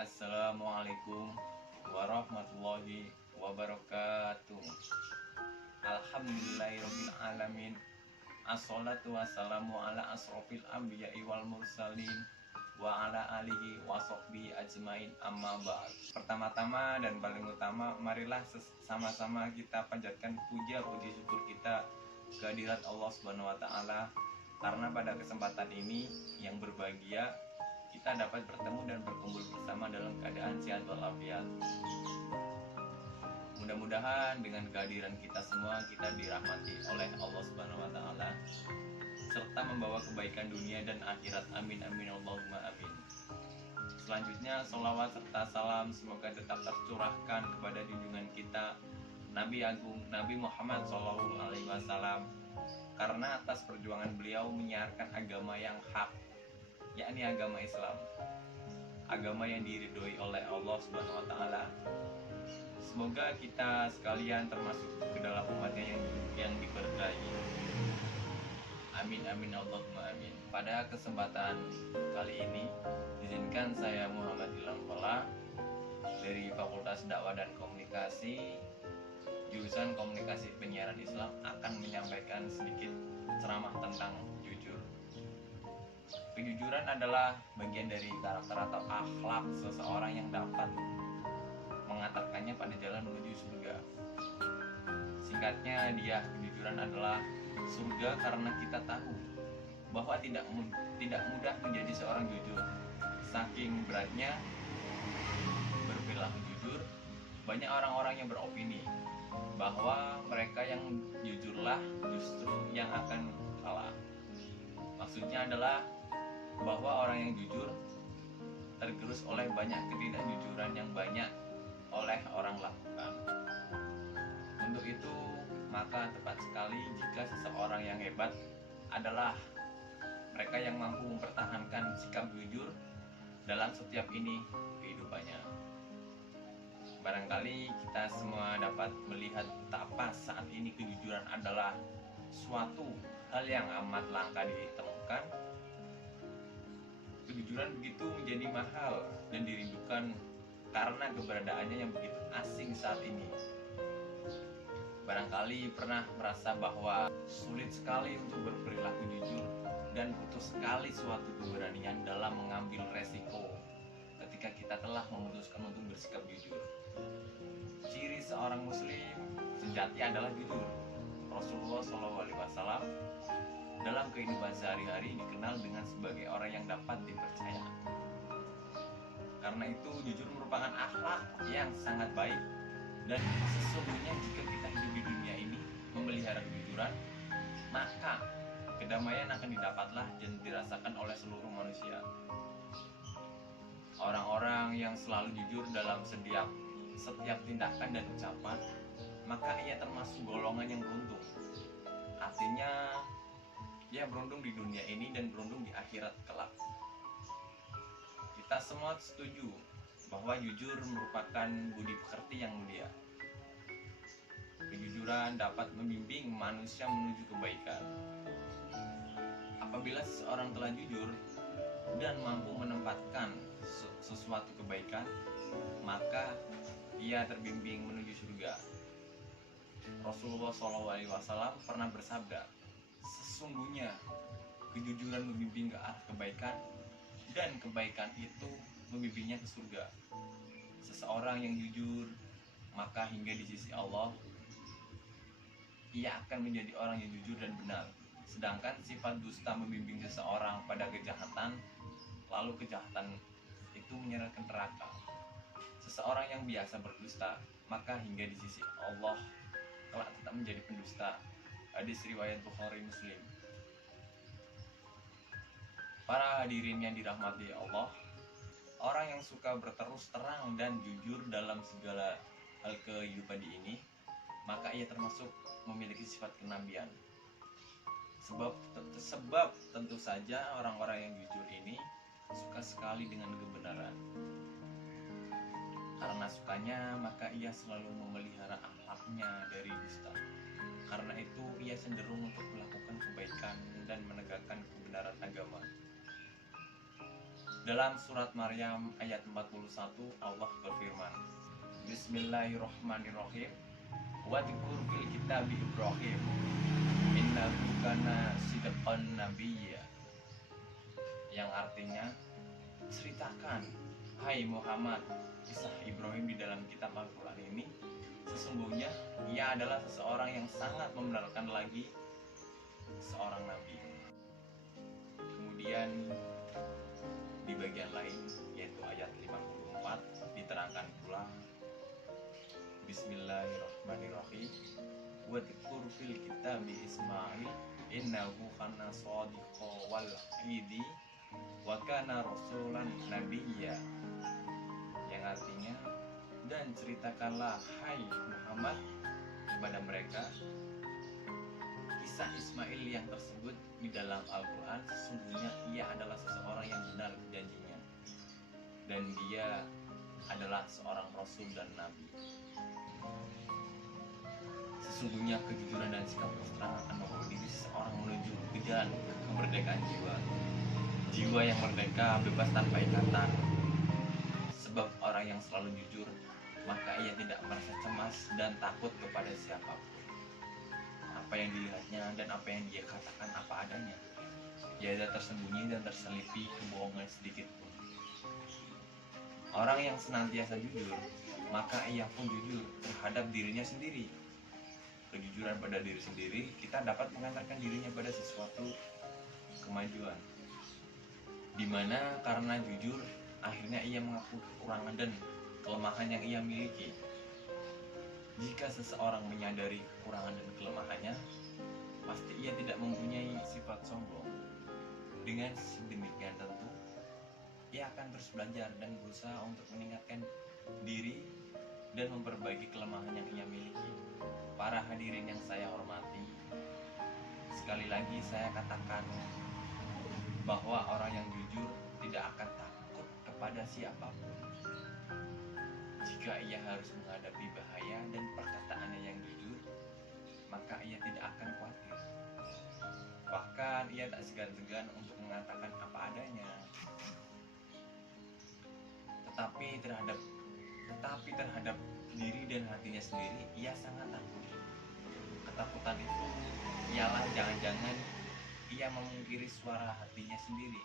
Assalamualaikum warahmatullahi wabarakatuh. Alhamdulillahirabbil alamin. Assalatu wassalamu ala asrofil anbiya'i wal mursalin wa ala alihi wa sahbihi ajmain, amma ba'd. Pertama-tama dan paling utama, marilah sama-sama kita panjatkan puja puji syukur kita kehadirat Allah Subhanahu wa taala, karena pada kesempatan ini yang berbahagia kita dapat bertemu dan berkumpul bersama dalam keadaan sehat walafiat. Mudah-mudahan dengan kehadiran kita semua kita dirahmati oleh Allah Subhanahu wa taala serta membawa kebaikan dunia dan akhirat. Amin amin Allahumma amin. Selanjutnya sholawat serta salam semoga tetap tercurahkan kepada junjungan kita Nabi Agung Nabi Muhammad SAW, karena atas perjuangan beliau menyiarkan agama yang hak, yakni agama Islam, agama yang diridhoi oleh Allah Subhanahu wa taala. Semoga kita sekalian termasuk ke dalam umatnya yang diberkahi. Amin amin Allahumma amin. Pada kesempatan kali ini izinkan saya Muhammad Ilham Fala dari Fakultas Dakwah dan Komunikasi jurusan Komunikasi Penyiaran Islam akan menyampaikan sedikit ceramah tentang jujur. Kejujuran adalah bagian dari karakter atau akhlak seseorang yang dapat mengantarkannya pada jalan menuju surga. Singkatnya, kejujuran adalah surga karena kita tahu bahwa tidak mudah menjadi seorang jujur. Saking beratnya berperilaku jujur, banyak orang-orang yang beropini bahwa mereka yang jujurlah justru yang akan kalah. Maksudnya adalah bahwa orang yang jujur tergerus oleh banyak ketidakjujuran yang banyak oleh orang lakukan. Untuk itu, maka tepat sekali jika seseorang yang hebat adalah mereka yang mampu mempertahankan sikap jujur dalam setiap kehidupannya. Barangkali kita semua dapat melihat betapa saat ini kejujuran adalah suatu hal yang amat langka ditemukan. Kejujuran begitu menjadi mahal dan dirindukan karena keberadaannya yang begitu asing saat ini. Barangkali pernah merasa bahwa sulit sekali untuk berperilaku jujur dan butuh sekali suatu keberanian dalam mengambil resiko ketika kita telah memutuskan untuk bersikap jujur. Ciri seorang muslim sejati adalah jujur. Rasulullah SAW dalam kehidupan sehari-hari dikenal dengan sebagai orang yang dapat dipercaya. Karena itu jujur merupakan akhlak yang sangat baik, dan sesungguhnya jika kita hidup di dunia ini memelihara kejujuran, maka kedamaian akan didapatlah dan dirasakan oleh seluruh manusia. Orang-orang yang selalu jujur dalam setiap tindakan dan ucapan, maka ia termasuk golongan yang beruntung. Artinya ia beruntung di dunia ini dan beruntung di akhirat kelak. Kita semua setuju bahwa jujur merupakan budi pekerti yang mulia. Kejujuran dapat membimbing manusia menuju kebaikan. Apabila seseorang telah jujur dan mampu menempatkan sesuatu kebaikan, maka ia terbimbing menuju surga. Rasulullah SAW pernah bersabda, sesungguhnya kejujuran membimbing ke arah kebaikan, dan kebaikan itu membimbingnya ke surga. Seseorang yang jujur, maka hingga di sisi Allah ia akan menjadi orang yang jujur dan benar. Sedangkan sifat dusta membimbing seseorang pada kejahatan, lalu kejahatan itu menyeret ke neraka. Seseorang yang biasa berdusta, maka hingga di sisi Allah kelak tetap menjadi pendusta. Hadis riwayat Bukhari Muslim. Para hadirin yang dirahmati Allah, orang yang suka berterus terang dan jujur dalam segala hal kehidupan ini, maka ia termasuk memiliki sifat kenabian. Sebab tentu saja orang-orang yang jujur ini suka sekali dengan kebenaran. Karena sukanya, maka ia selalu memelihara akhlaknya dari dusta. Karena itu ia cenderung untuk melakukan kebaikan dan menegakkan kebenaran agama. Dalam surat Maryam ayat 41 Allah berfirman, Bismillahirrahmanirrahim. Wadkur fil kitabi Ibrahim innahu kana sidqan nabiyya. Yang artinya, ceritakan hai Muhammad kisah Ibrahim di dalam kitab Al-Quran ini. Sesungguhnya ia adalah seseorang yang sangat membenarkan lagi seorang nabi. Kemudian di bagian lain yaitu ayat 54 diterangkan pula, Bismillahirrahmanirrahim. Wadkur fil kitabi Ismail innahu kana shadiqal wa'idi wa kana rasulan nabiyya. Yang artinya, dan ceritakanlah hai Muhammad kepada mereka kisah Ismail yang tersebut di dalam Al-Quran. Sesungguhnya ia adalah seseorang yang benar janjinya, dan dia adalah seorang rasul dan nabi. Sesungguhnya kejujuran dan sikap terus terang akan membawa diri seseorang menuju ke jalan kemerdekaan jiwa. Jiwa yang merdeka, bebas tanpa ikatan. Sebab orang yang selalu jujur, maka ia tidak merasa cemas dan takut kepada siapapun. Apa yang dilihatnya dan apa yang dia katakan apa adanya. Tiada tersembunyi dan terselipi kebohongan sedikit pun. Orang yang senantiasa jujur, maka ia pun jujur terhadap dirinya sendiri. Kejujuran pada diri sendiri, kita dapat mengantarkan dirinya pada sesuatu kemajuan, dimana karena jujur akhirnya ia mengakui kekurangan dan kelemahan yang ia miliki. Jika seseorang menyadari kekurangan dan kelemahannya, pasti ia tidak mempunyai sifat sombong. Dengan sedemikian tentu ia akan terus belajar dan berusaha untuk meningkatkan diri dan memperbaiki kelemahan yang ia miliki. Para hadirin yang saya hormati, sekali lagi saya katakan bahwa orang yang jujur tidak akan takut kepada siapapun. Jika ia harus menghadapi bahaya dan perkataannya yang jujur, maka ia tidak akan khawatir. Bahkan ia tak segan-segan untuk mengatakan apa adanya. Tetapi terhadap diri dan hatinya sendiri, ia sangat takut. Ketakutan itu ialah jangan-jangan ia memungkiri suara hatinya sendiri,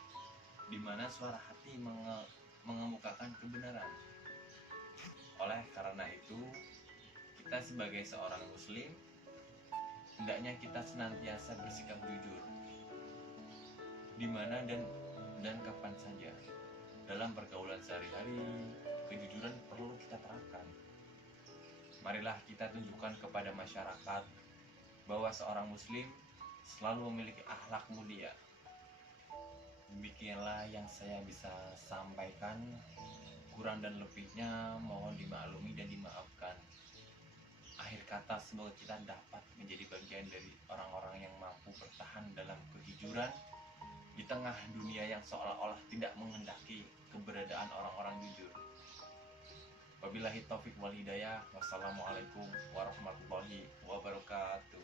di mana suara hati mengemukakan kebenaran. Oleh karena itu, kita sebagai seorang muslim hendaknya kita senantiasa bersikap jujur, di mana dan kapan saja. Dalam pergaulan sehari-hari, kejujuran perlu kita terapkan. Marilah kita tunjukkan kepada masyarakat bahwa seorang muslim selalu memiliki akhlak mulia. Demikianlah yang saya bisa sampaikan. Kurang dan lebihnya mohon dimaklumi dan dimaafkan. Akhir kata, semoga kita dapat menjadi bagian dari orang-orang yang mampu bertahan dalam kejujuran di tengah dunia yang seolah-olah tidak menghendaki keberadaan orang-orang jujur. Wabillahi taufik wal hidayah. Wassalamualaikum warahmatullahi wabarakatuh.